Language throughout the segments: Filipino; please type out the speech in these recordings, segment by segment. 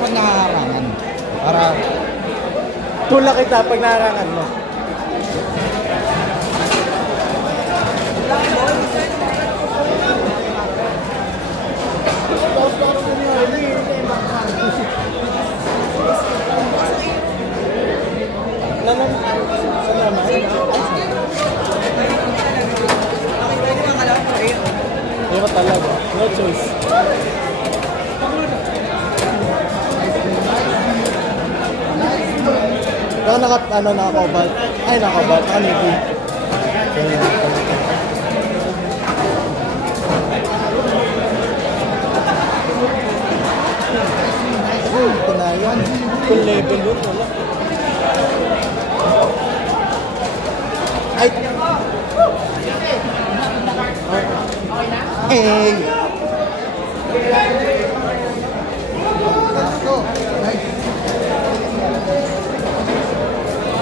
pag nakaharangan. Para tulak kita pag naharangan mo. Iba talaga. No choice. Nakakobalt. Ay, nakakobalt. Naka-navy. Ito na yan. Full level yun. Wala. Ay! Hey!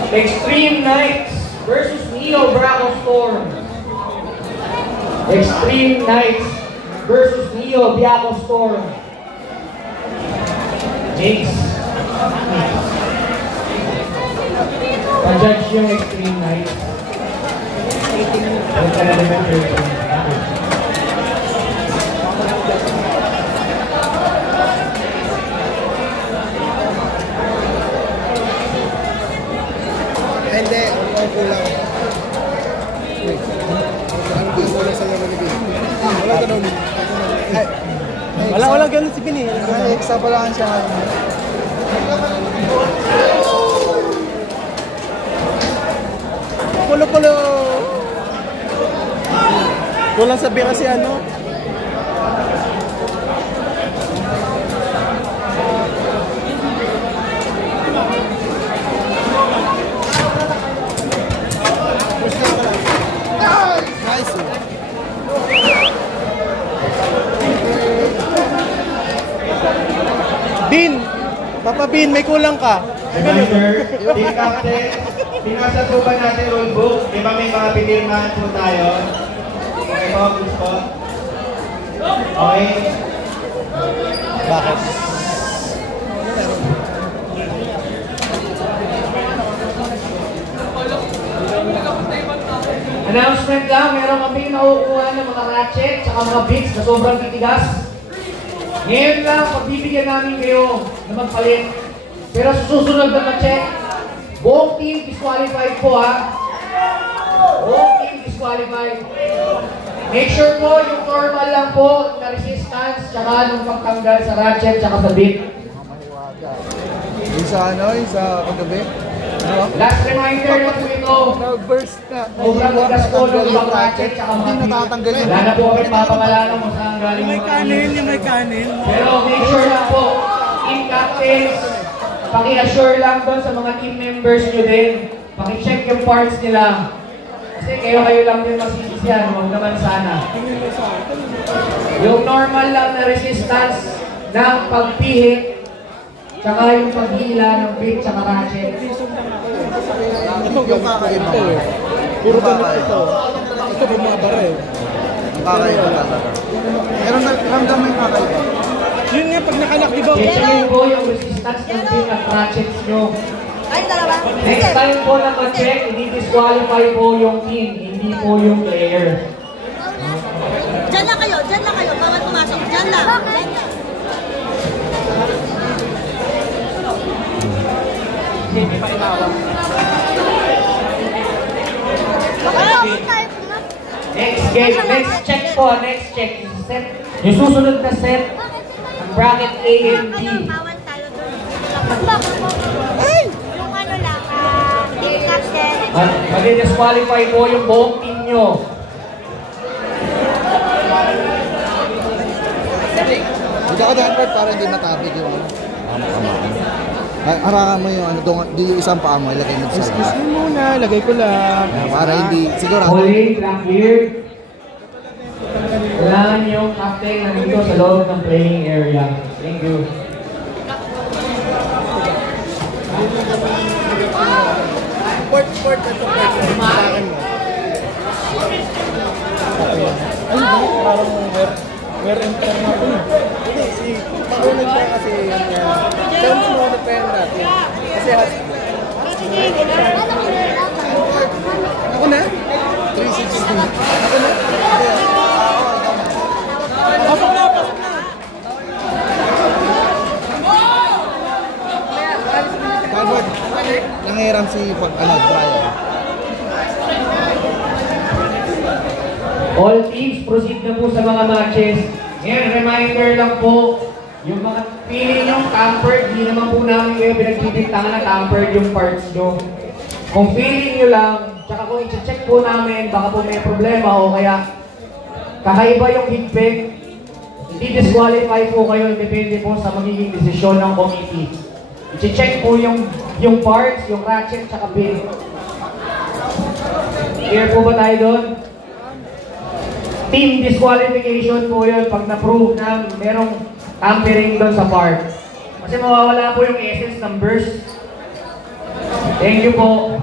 Extreme Knights versus Neo Bravo Storm. Extreme Knights versus Neo Bravo Storm. James. Pa-judge yung Extreme Knights. Hindi, ang kulang. Ang kulang sa laman ni Bin. Wala ka daw. Wala ganun si Bin eh. Extra pa lang siya. Pulo-pulo. Kulang sabi kasi ano. Bin! Papa Bin, may kulang ka. Reminder, team captain, pinasa po ba natin rulebook? Di ba may mga pinirmahan po tayo? Okay po, gusto? Okay? Bakit? Announcement lang, meron kami nakukuha ng mga ratchet at mga bits na sobrang titigas. Ngayon lang, pagbibigyan namin kayo na magpalit. Pero sa susunod na ma-check, buong team disqualified po ha. Buong team disqualified. Make sure po yung normal lang po na resistance tsaka nung pagtanggal sa ratchet tsaka sa bit. Yung sa ano, yung sa kagabi? Last reminder lang po ito. Nag-burst na. Sobrang tigas po ng mga ratchet tsaka mga bit. Wala na po kami papangalala kung saan galing May kanin, yung may kanin. Pero make sure lang po, team captains, paki-assure lang doon sa mga team members nyo din. Paki-check yung parts nila. Kasi kayo lang din masisisyan, huwag naman sana. Yung normal lang na resistance ng pagpihit, tsaka yung paghila ng bit tsaka ratchet. Ito yung kakaiba. Puro ganit ito. Ito yung mga baril. kakaiba talaga. Pero ramdam mo yung kakaiba. Yun nga, pag nakalak, di ba? Check po yung resistance ng bit at ratchets nyo. Ay, dalawa. Next time po na ma-check, i-disqualify po yung team, hindi po yung player. Diyan lang kayo, bawal pumasok. Diyan lang. Hindi pa inawag. Next game, next check po, next check. Set. Yung susunod na set, ang bracket A and B. Bawal tayo doon. Yung ano lang, team captain. Mag-disqualify po yung buong team nyo. Hindi ako dapat para hindi matabig yung ano. Harangan mo yung ano, di yung isang paa mo, ilagay mo sa Excuse me muna, lagay ko lang. para hindi, sigurado. Holding, black here. Kailangan yung captain na dito sa loob ng playing area. Thank you. Port, ito port. Bakit mo? Ay, parang wear and tear na ako. Hindi, si Paolo siya kasi yung Ako na? 360. Ako na? Pasok na, pasok na. Kagod. Nangiram si Brian. All teams, proceed na po sa mga matches. Ngayon, reminder lang po, yung mga feeling nyo tampered, hindi naman po namin kayo pinagbibintangan na tampered yung parts nyo. Kung feeling nyo lang, tsaka kung i-check po namin, baka po may problema o kaya kakaiba yung higpit, hindi disqualify po kayo, depende po sa magiging desisyon ng committee. I-check po yung parts, yung ratchet, tsaka pin. Clear po ba tayo doon? Team disqualification po yun pag na-prove na merong tampering doon sa part. Kasi mawawala po yung essence ng burst. Thank you po.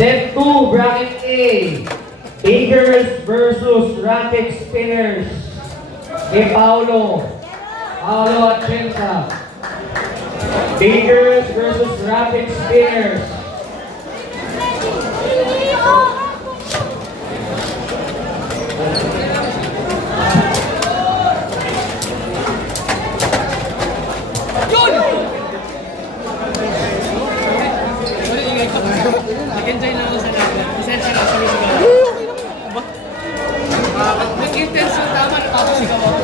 Set 2, bracket A. Bakers versus Rapid Spinners. Paulo Atienza. Bakers versus Rapid Spinners. Nag-enjoy lang ako sa laban. Pasensya na, sabi-sigaw. Nag-intense yung tama, napapasigaw ako.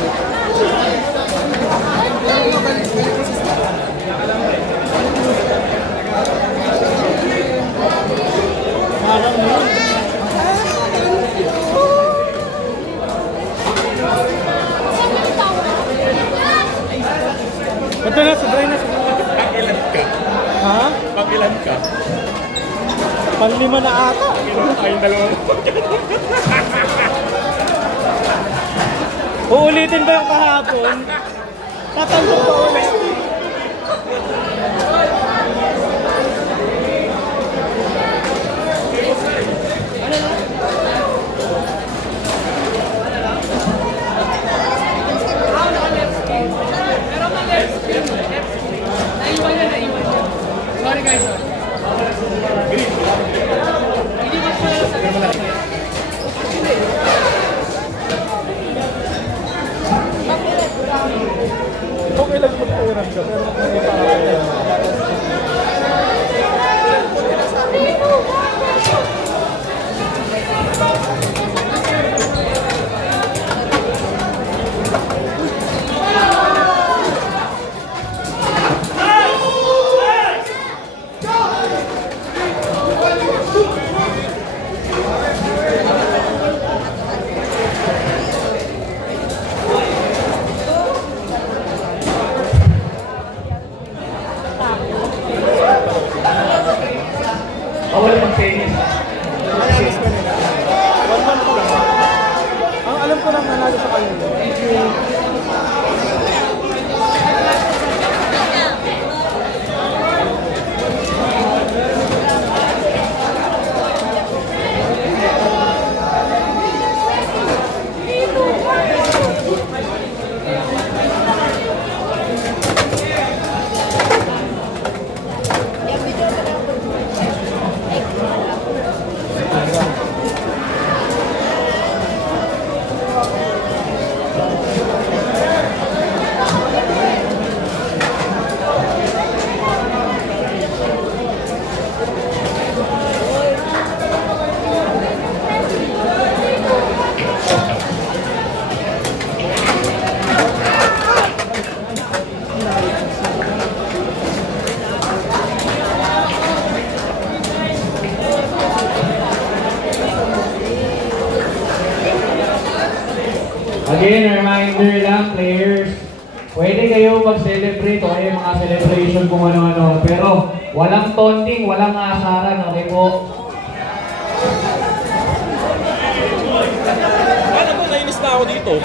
Ito na, sabay na. Pag-ilan ka? Ha? Pag-ilan ka? Pang-5 na ata. Ayun, 2. Uulitin ba yung kahapon? Tatanggap pa ulit. Sorry guys. Okay lang magpawiran ka, pero hindi pa Again, reminder lang, players, pwede kayo mag-celebrate o kaya mga celebration kung ano-ano. Pero walang taunting, walang aasaran, okay po? Alam mo, nainis na ako dito.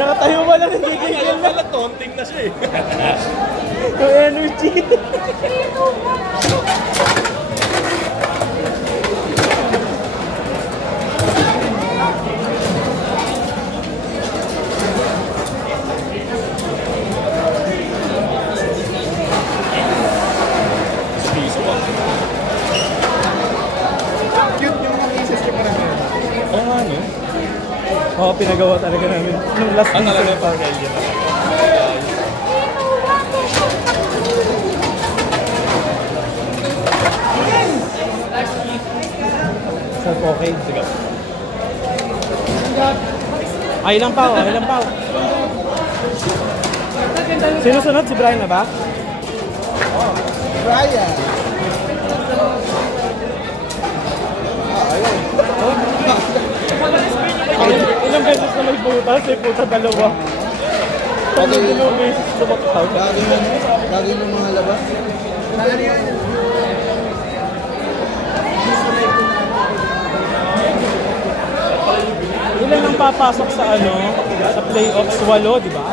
Nakatayo ba lang hindi kaya pala taunting na siya eh. Yung energy. Oo, pinagawa talaga namin. Nung last season pa. So, okay. Sige. Ay lang pa, ay lang pa. Sino sunod? Si Brian na ba? Brian. Ilang beses na may butas, may puta dalawa. Pag ilang beses lumaktaw. Lagi ng mga labas. Ilan ang papasok sa ano, sa playoffs? 8, di ba?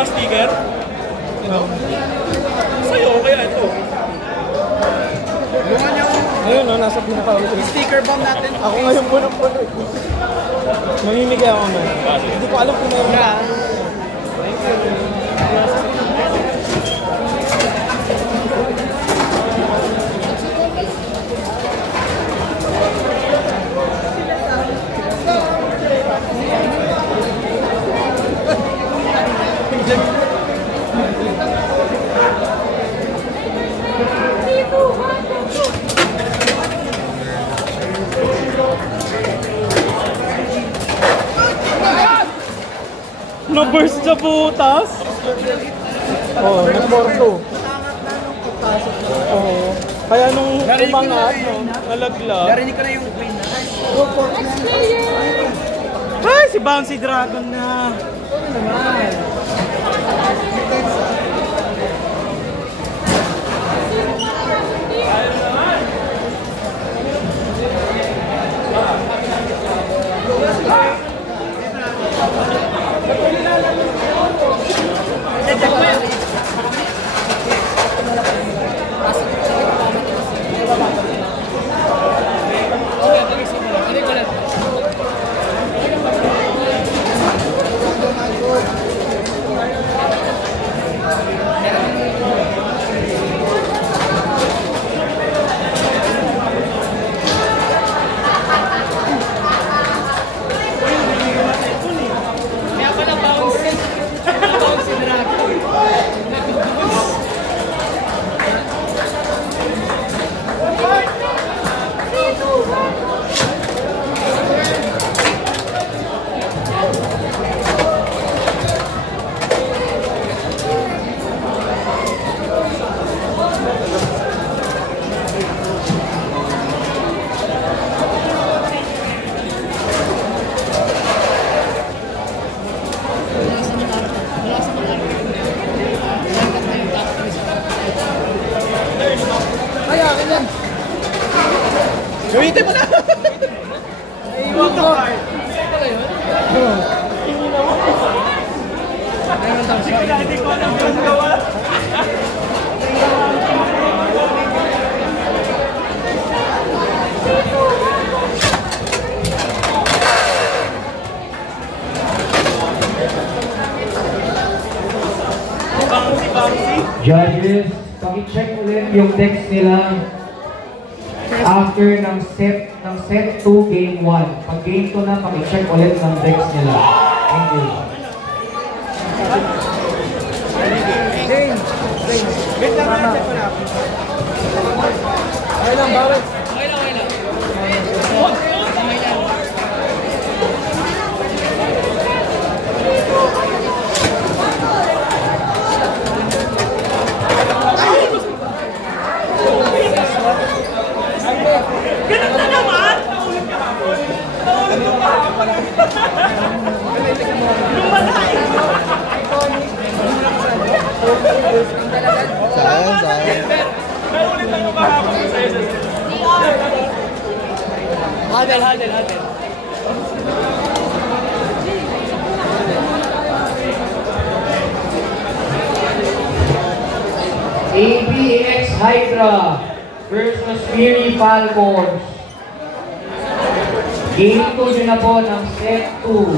Sticker? Sa'yo, kaya ito. Ayun no, nasa pinaka-ulit. Sticker bomb natin. Ako ngayon puno-puno. Mamimigay ako na. Hindi ko alam kung meron na. Na-burst sa butas? Oo, nag-morto. Oo. Kaya nung umangat, nalaglag. Narinig ko na yung queen na. Ay, si Bouncy Dragon na. Ano naman? Gamitin mo na! Naiiwan ko! Hindi ko alam kung gawa. Judges, paki-check ulit yung text nila after ng set 2, game 1. Pag game 2 na, paki-check ulit ng text nila. Thank you. Wait lang natin ko na. Okay lang, bawal. Ganun na naman! Sayang, sayang. Naulit lang yung kahapon sa SSS. Hadel. ABX Hydra versus Fury Falcons. Game 2 nyo na po ng set 2.